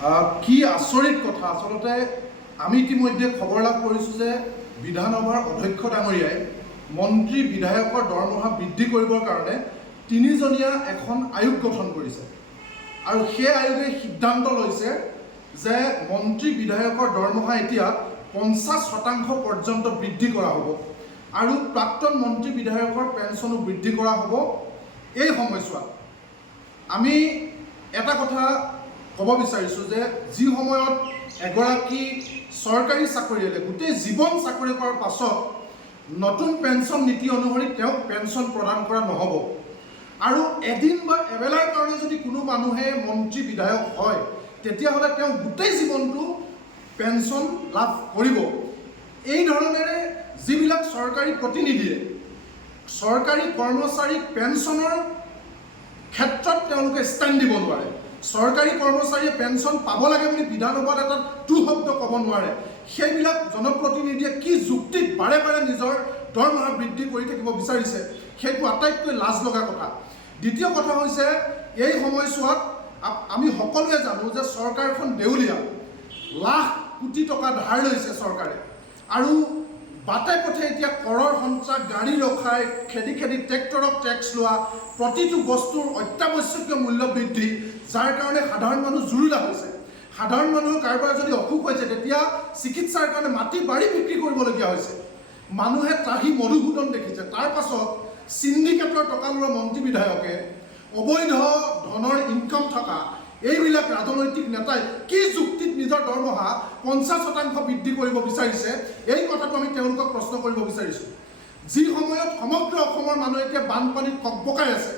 কি আচৰিত কথা আচলতে আমি ইতিমধ্যে খবৰ লাভ কৰিছোঁ যে বিধানসভাৰ অধ্যক্ষ ডাঙৰীয়াই মন্ত্ৰী বিধায়কৰ দৰমহা বৃদ্ধি কৰিবৰ কাৰণে 3জনীয়া এখন আয়োগ গঠন কৰিছে আৰু সেই আয়োগে সিদ্ধান্ত লৈছে যে মন্ত্ৰী বিধায়কৰ দৰমহা এতিয়া 50% পৰ্যন্ত বৃদ্ধি কৰা হ'ব আৰু প্ৰাক্তন মন্ত্ৰী বিধায়কৰ পেঞ্চনো বৃদ্ধি কৰা হ'ব। এই সময়ছোৱাত আমি এটা কথা ক'ব বিচাৰিছোঁ যে যি সময়ত এগৰাকী চৰকাৰী চাকৰিয়ালে গোটেই জীৱন চাকৰি কৰাৰ পাছত নতুন পেঞ্চন নীতি অনুসৰি তেওঁক পেঞ্চন প্ৰদান কৰা নহ'ব আৰু এদিন বা এবেলাৰ কাৰণে যদি কোনো মানুহে মন্ত্ৰী বিধায়ক হয় তেতিয়াহ'লে তেওঁ গোটেই জীৱনটো পেঞ্চন লাভ কৰিব। এই ধৰণেৰে যিবিলাক চৰকাৰী প্ৰতিনিধিয়ে চৰকাৰী কৰ্মচাৰীক পেঞ্চনৰ ক্ষেত্ৰত তেওঁলোকে ষ্টেণ্ড দিব নোৱাৰে, চৰকাৰী কৰ্মচাৰীয়ে পেঞ্চন পাব লাগে বুলি বিধানসভাত এটা টু শব্দ ক'ব নোৱাৰে, সেইবিলাক জনপ্ৰতিনিধিয়ে কি যুক্তিত বাৰে বাৰে নিজৰ দৰমহা বৃদ্ধি কৰি থাকিব বিচাৰিছে সেইটো আটাইতকৈ লাজ লগা কথা। দ্বিতীয় কথা হৈছে এই সময়ছোৱাত আমি সকলোৱে জানো যে চৰকাৰখন দেউলীয়া, লাখ কোটি টকা ধাৰ লৈছে চৰকাৰে আৰু বাটে পথে এতিয়া কৰৰ সঞ্চাৰ গাড়ী ৰখাই খেদি খেদি ট্ৰেক্টৰক টেক্স লোৱা, প্ৰতিটো বস্তুৰ অত্যাৱশ্যকীয় মূল্য বৃদ্ধি, যাৰ কাৰণে সাধাৰণ মানুহ জুৰুলা হৈছে। সাধাৰণ মানুহৰ কাৰোবাৰ যদি অসুখ হৈছে তেতিয়া চিকিৎসাৰ কাৰণে মাটি বাৰী বিক্ৰী কৰিবলগীয়া হৈছে। মানুহে ত্ৰাহি মধুসূদন দেখিছে, তাৰ পাছত চিণ্ডিকেটৰ টকা লোৱা মন্ত্ৰী বিধায়কে অবৈধ ধনৰ ইনকাম থকা এইবিলাক ৰাজনৈতিক নেতাই কি যুক্তিত নিজৰ দৰমহা 50% বৃদ্ধি কৰিব বিচাৰিছে এই কথাটো আমি তেওঁলোকক প্ৰশ্ন কৰিব বিচাৰিছোঁ। যি সময়ত সমগ্ৰ অসমৰ মানুহ এতিয়া বানপানীত ককবকাই আছে,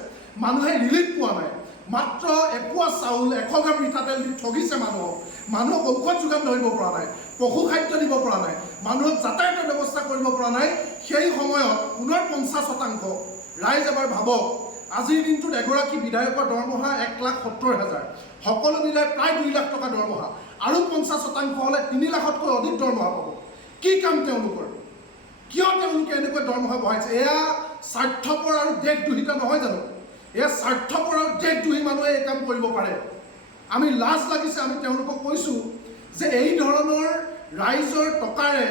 মানুহে ৰিলিফ পোৱা নাই, মাত্ৰ এপোৱা চাউল 100 গ্ৰাম মিঠাতেল দি ঠগিছে মানুহক ঔষধ যোগান ধৰিব পৰা নাই, পশু খাদ্য দিব পৰা নাই, মানুহক যাতায়াতৰ ব্যৱস্থা কৰিব পৰা নাই, সেই সময়ত পুনৰ 50%। ৰাইজ এবাৰ ভাবক, আজিৰ দিনটোত এগৰাকী বিধায়কৰ দৰমহা 1,70,000, সকলো মিলাই প্ৰায় 2 লাখ টকা দৰমহা আৰু 50% হ'লে 3 লাখতকৈ অধিক দৰমহা পাব। কি কাম তেওঁলোকৰ? কিয় তেওঁলোকে এনেকৈ দৰমহা বঢ়াইছে? এয়া স্বাৰ্থপৰ আৰু দেশদ্ৰোহিতা নহয় জানো? এয়া স্বাৰ্থপৰ আৰু দেশদ্ৰোহী মানুহে এই কাম কৰিব পাৰে। আমি লাজ লাগিছে, আমি তেওঁলোকক কৈছোঁ যে এই ধৰণৰ ৰাইজৰ টকাৰে,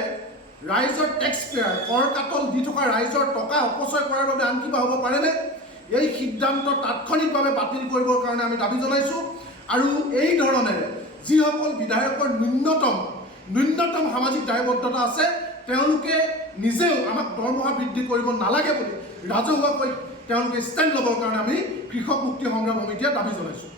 ৰাইজৰ টেক্স পেয়াৰ, কৰ কাটল দি থকা ৰাইজৰ টকা অপচয় কৰাৰ বাবে আন কিবা হ'ব পাৰেনে? এই সিদ্ধান্ত তাৎক্ষণিকভাৱে বাতিল কৰিবৰ কাৰণে আমি দাবী জনাইছোঁ আৰু এই ধৰণেৰে যিসকল বিধায়কৰ ন্যূনতম সামাজিক দায়বদ্ধতা আছে তেওঁলোকে নিজেও আমাক দৰমহা বৃদ্ধি কৰিব নালাগে বুলি ৰাজহুৱাকৈ তেওঁলোকে ষ্টেণ্ড ল'বৰ কাৰণে আমি কৃষক মুক্তি সংগ্ৰাম সমিতিয়ে দাবী জনাইছোঁ।